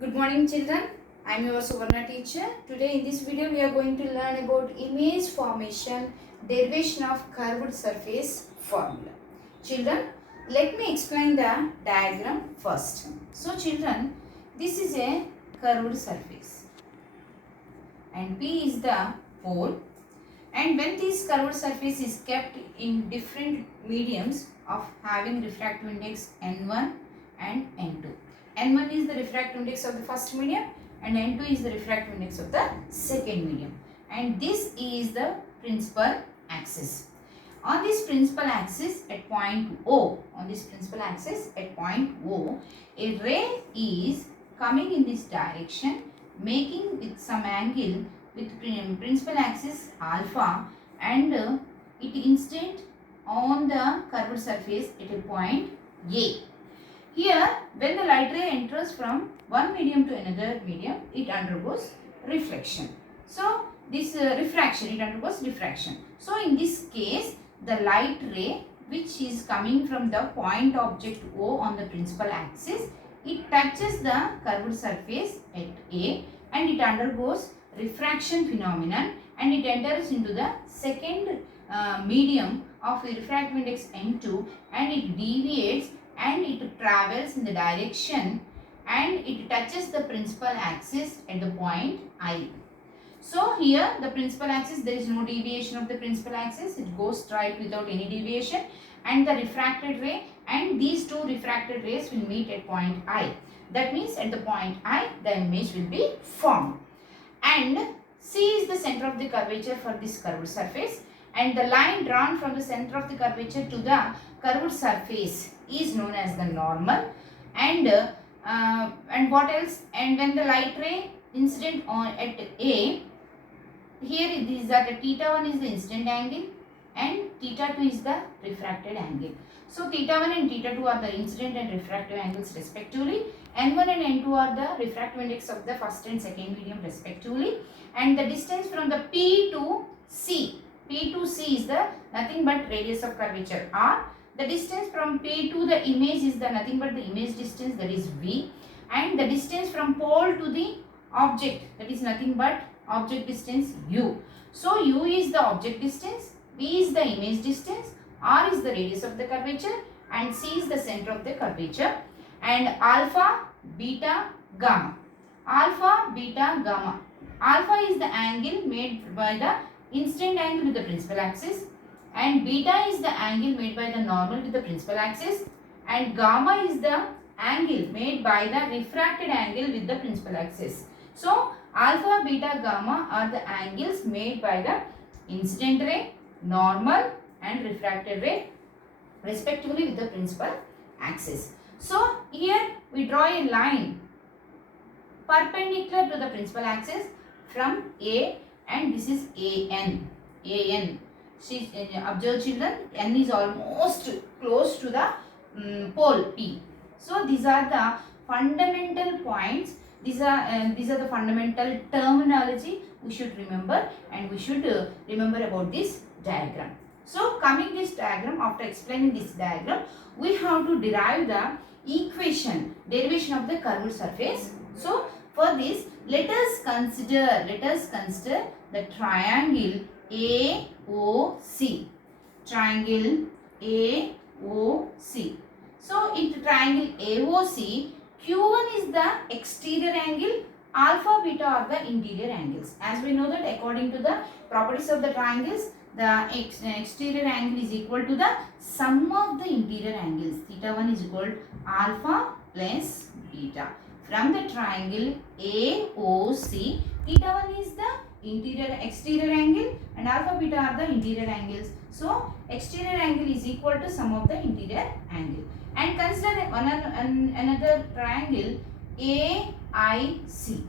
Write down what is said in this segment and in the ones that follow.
Good morning children. I am your Suvarna teacher. Today in this video we are going to learn about image formation, derivation of curved surface formula. Children, let me explain the diagram first. So children, this is a curved surface and P is the pole, and when this curved surface is kept in different mediums of having refractive index N1 and N2. N1 is the refractive index of the first medium and N2 is the refractive index of the second medium, and this is the principal axis. On this principal axis at point O, a ray is coming in this direction, making with some angle with principal axis alpha, and it incident on the curved surface at a point A. Here, when the light ray enters from one medium to another medium, it undergoes reflection. So, this refraction, it undergoes diffraction. So, in this case, the light ray which is coming from the point object O on the principal axis, it touches the curved surface at A and it undergoes refraction phenomenon and it enters into the second medium of the refractive index N2 and it deviates and it travels in the direction and it touches the principal axis at the point I. So here the principal axis, there is no deviation of the principal axis, it goes straight without any deviation, and the refracted ray and these two refracted rays will meet at point I. That means at the point I the image will be formed, and C is the center of the curvature for this curved surface, and the line drawn from the center of the curvature to the curved surface is known as the normal. And what else? And when the light ray incident on at A, here these are the theta 1 is the incident angle and theta 2 is the refracted angle. So theta 1 and theta 2 are the incident and refractive angles respectively. N1 and N2 are the refractive index of the first and second medium respectively. And the distance from the P to C is the nothing but radius of curvature R. The distance from P to the image is the nothing but the image distance, that is V. And the distance from pole to the object, that is nothing but object distance U. So U is the object distance, V is the image distance, R is the radius of the curvature, and C is the center of the curvature. And alpha, beta, gamma. Alpha, beta, gamma. Alpha is the angle made by the incident angle with the principal axis, and beta is the angle made by the normal with the principal axis, and gamma is the angle made by the refracted angle with the principal axis. So, alpha, beta, gamma are the angles made by the incident ray, normal and refracted ray respectively with the principal axis. So, here we draw a line perpendicular to the principal axis from A, and this is AN. See, observe children, N is almost close to the pole P. So these are the fundamental points. These are the fundamental terminology we should remember, and we should remember about this diagram. So coming this diagram, after explaining this diagram, we have to derive the derivation of the curved surface. So for this, let us consider the triangle AOC. Triangle AOC. So in triangle AOC, Q1 is the exterior angle, alpha, beta are the interior angles. As we know that according to the properties of the triangles, the exterior angle is equal to the sum of the interior angles. Theta 1 is equal to alpha plus beta. From the triangle AOC, theta 1 is the exterior angle and alpha beta are the interior angles. So, exterior angle is equal to sum of the interior angle. And consider another triangle AIC.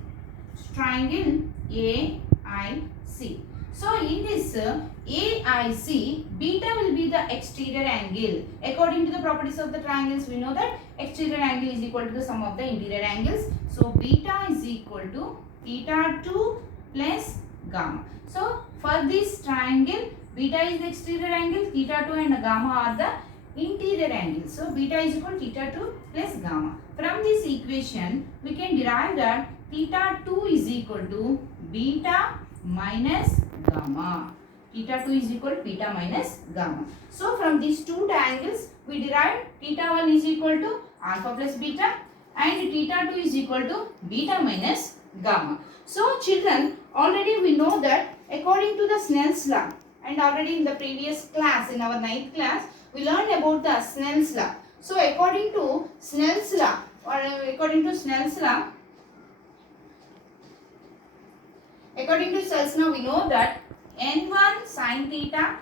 Triangle AIC. So, in this AIC, beta will be the exterior angle. According to the properties of the triangles, we know that exterior angle is equal to the sum of the interior angles. So, beta is equal to theta 2 plus gamma. So, for this triangle, beta is the exterior angle, theta 2 and gamma are the interior angles. So, beta is equal to theta 2 plus gamma. from this equation, we can derive that theta 2 is equal to beta minus gamma. Theta 2 is equal to beta minus gamma. So, from these two angles, we derive theta 1 is equal to alpha plus beta and theta 2 is equal to beta minus gamma. So, children, already we know that according to the Snell's law, and already in the previous class, in our 9th class, we learned about the Snell's law. So, according to Snell's law, according to Snell's law, we know that n1 sin theta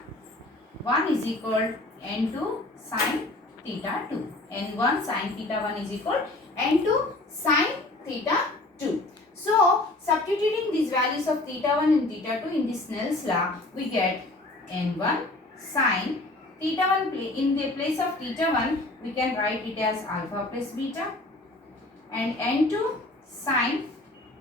1 is equal to n2 sin theta 2. n1 sin theta 1 is equal to n2 sin theta 2. So, substituting these values of theta 1 and theta 2 in the Snell's law, we get n1 sin theta 1 in the place of theta 1, we can write it as alpha plus beta, and n2 sin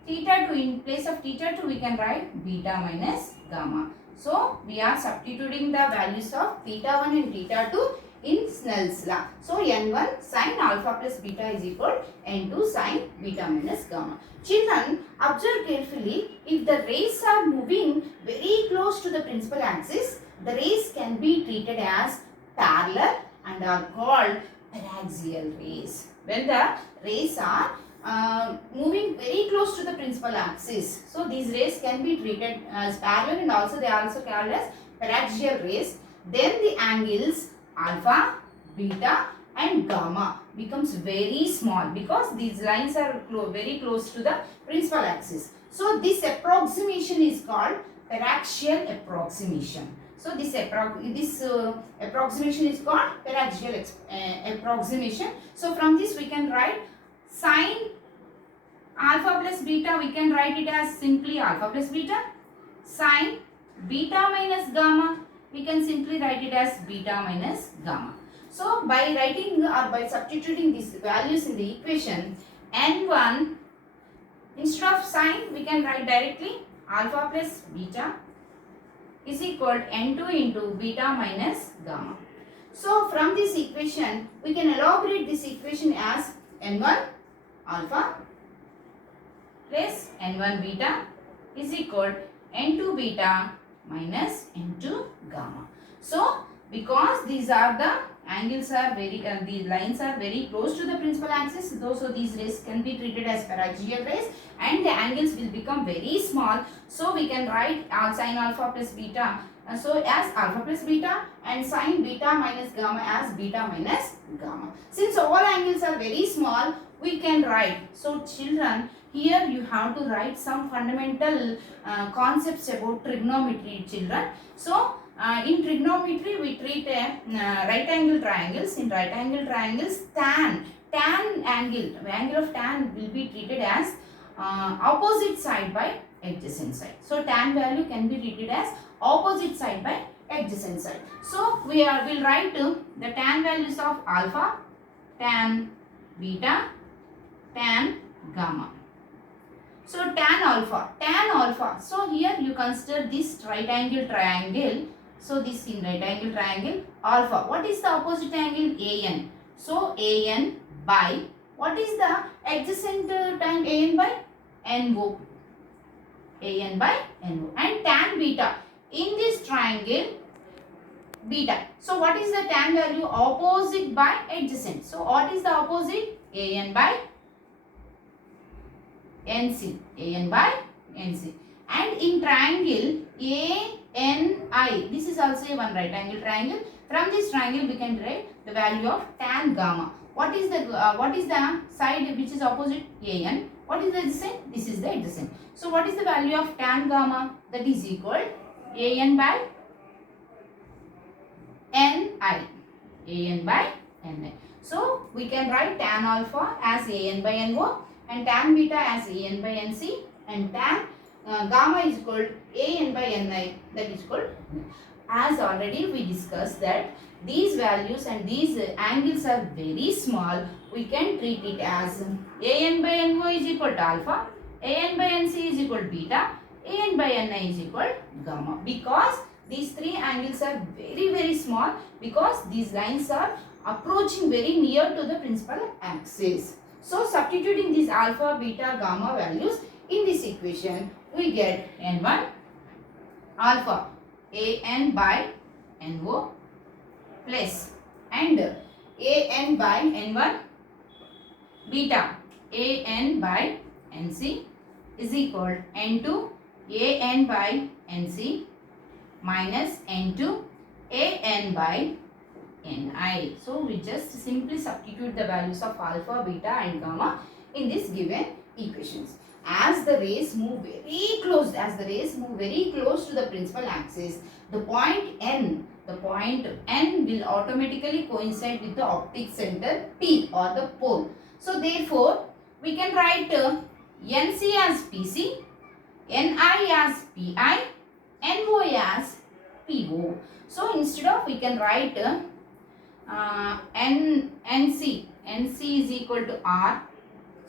theta 2 in place of theta 2 we can write beta minus gamma. So, we are substituting the values of theta 1 and theta 2 in Snell's law. So, n1 sin alpha plus beta is equal to n2 sin beta minus gamma. Children, observe carefully, if the rays are moving very close to the principal axis, the rays can be treated as parallel and are called paraxial rays. When the rays are moving very close to the principal axis, so these rays can be treated as parallel and also they are also called as paraxial rays. Then the angles alpha, beta and gamma becomes very small because these lines are very close to the principal axis. So this approximation is called paraxial approximation. So this approximation is called paraxial approximation. So from this we can write sin alpha plus beta, we can write it as simply alpha plus beta. Sin beta minus gamma, we can simply write it as beta minus gamma. So by writing or by substituting these values in the equation, n1 instead of sin we can write directly alpha plus beta is equal to n2 into beta minus gamma. So from this equation we can elaborate this equation as n1 alpha plus n1 beta is equal to n2 beta minus n2 gamma. So because these are the angles are very these lines are very close to the principal axis, so these rays can be treated as paraxial rays and the angles will become very small. So we can write sin alpha plus beta so as alpha plus beta and sin beta minus gamma as beta minus gamma. Since all angles are very small, we can write. So children, here you have to write some fundamental concepts about trigonometry, children. So in trigonometry we treat right angle triangles. In right angle triangles, tan angle of tan will be treated as opposite side by adjacent side. So tan value can be treated as opposite side by adjacent side. So we will write the tan values of alpha, tan beta, tan gamma. So tan alpha. So here you consider this right angle triangle. So this in right angle triangle alpha. What is the opposite angle? AN. So AN by, what is the adjacent time? AN by NO. AN by NO. And tan beta. In this triangle beta. So what is the tan value? Opposite by adjacent. So what is the opposite? AN by NC. AN by NC. And in triangle ANI, this is also a one right angle triangle. From this triangle we can derive the value of tan gamma. What is the side which is opposite? AN. What is the adjacent? This is the adjacent. So what is the value of tan gamma? That is equal AN by NI. AN by NI. So we can write tan alpha as AN by NO and tan beta as AN by NC and tan gamma is equal to AN by NI, that is equal to. As already we discussed that these values and these angles are very small, we can treat it as AN by NO is equal to alpha, AN by NC is equal to beta, AN by NI is equal to gamma, because these three angles are very small, because these lines are approaching very near to the principal axis. So substituting these alpha, beta, gamma values in this equation, we get N1 alpha An by NO plus and An by N1 beta An by Nc is equal N2 An by Nc minus N2 An by Ni. So we just simply substitute the values of alpha, beta and gamma in this given equations. As the rays move very close, to the principal axis, the point N will automatically coincide with the optic center P or the pole. So therefore, we can write Nc as Pc, Ni as Pi, NO as PO. So instead of, we can write NC is equal to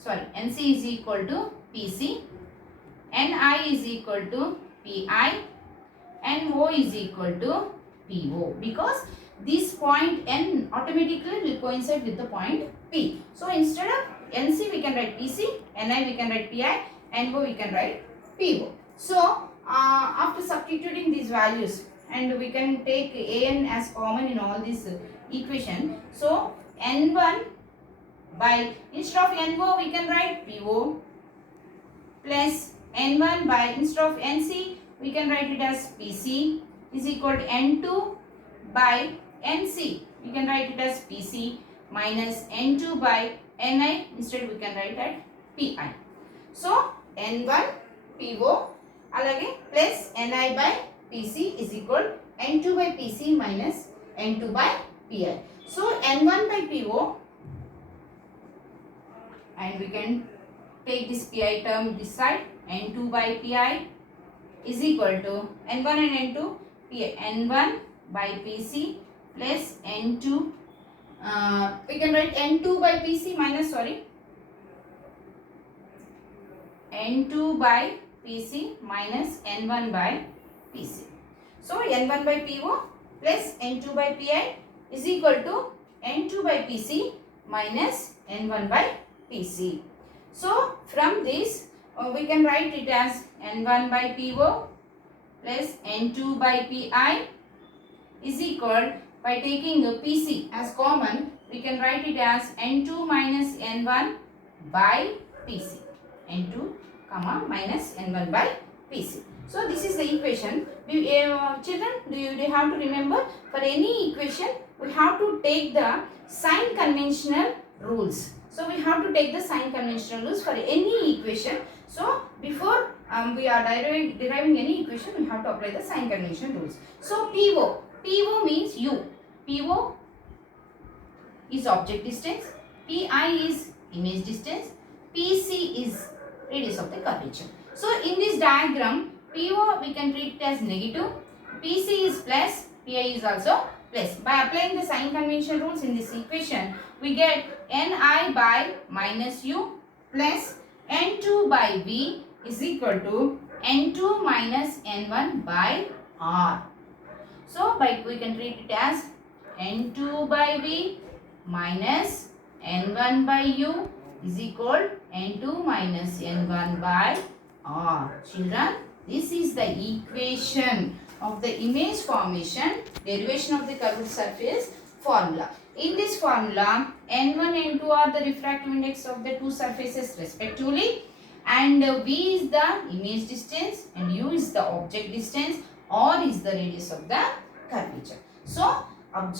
NC is equal to PC, Ni is equal to Pi, NO is equal to PO, because this point N automatically will coincide with the point P. So instead of NC we can write PC, Ni we can write Pi, NO we can write PO. So after substituting these values, and we can take An as common in all these equation. So N1 by, instead of NO we can write PO plus N1 by, instead of NC we can write it as PC is equal to N2 by NC, we can write it as PC minus N2 by Ni, instead we can write it Pi. So N1 PO alage plus Ni by PC is equal N2 by PC minus N2 by Pi. So N1 by PO, and we can take this Pi term this side, N2 by Pi is equal to N1 and N2, N1 by PC plus N2, we can write N2 by PC minus, N2 by PC minus N1 by PC. So N1 by PO plus N2 by Pi is equal to N2 by PC minus N1 by PC. So from this we can write it as N1 by PO plus N2 by Pi is equal, by taking a PC as common, we can write it as N2 minus N1 by PC. N2 comma minus N1 by PC. So this is the equation. Children, do you have to remember, for any equation we have to take the sign conventional rules. So we have to take the sign conventional rules for any equation. So before we are deriving any equation, we have to apply the sign convention rules. So PO means U. PO is object distance, Pi is image distance, PC is radius of the curvature. So in this diagram, PO we can treat it as negative, PC is plus, Pi is also plus. By applying the sign convention rules in this equation, we get Ni by minus U plus N2 by V is equal to N2 minus N1 by R. So we can treat it as N2 by V minus N1 by U is equal N2 minus N1 by R. Children, this is the equation of the image formation, derivation of the curved surface formula. In this formula, N1 and N2 are the refractive index of the two surfaces respectively, and V is the image distance and U is the object distance, R is the radius of the curvature. So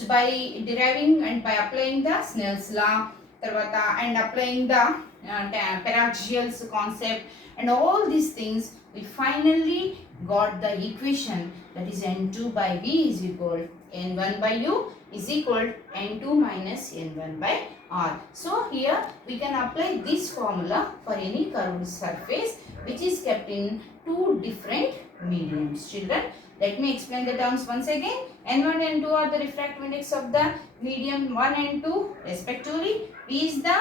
by deriving and by applying the Snell's law and applying the Paraxial's concept and all these things, we finally got the equation, that is N2 by V is equal N1 by U is equal N2 minus N1 by R. So here we can apply this formula for any curved surface which is kept in two different mediums. Children, let me explain the terms once again. N1 and N2 are the refractive index of the medium 1 and 2 respectively. V is the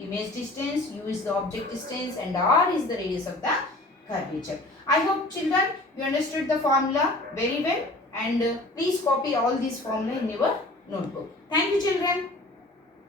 image distance, U is the object distance, and R is the radius of the curvature. I hope children you understood the formula very well, and please copy all these formula in your notebook. Thank you children.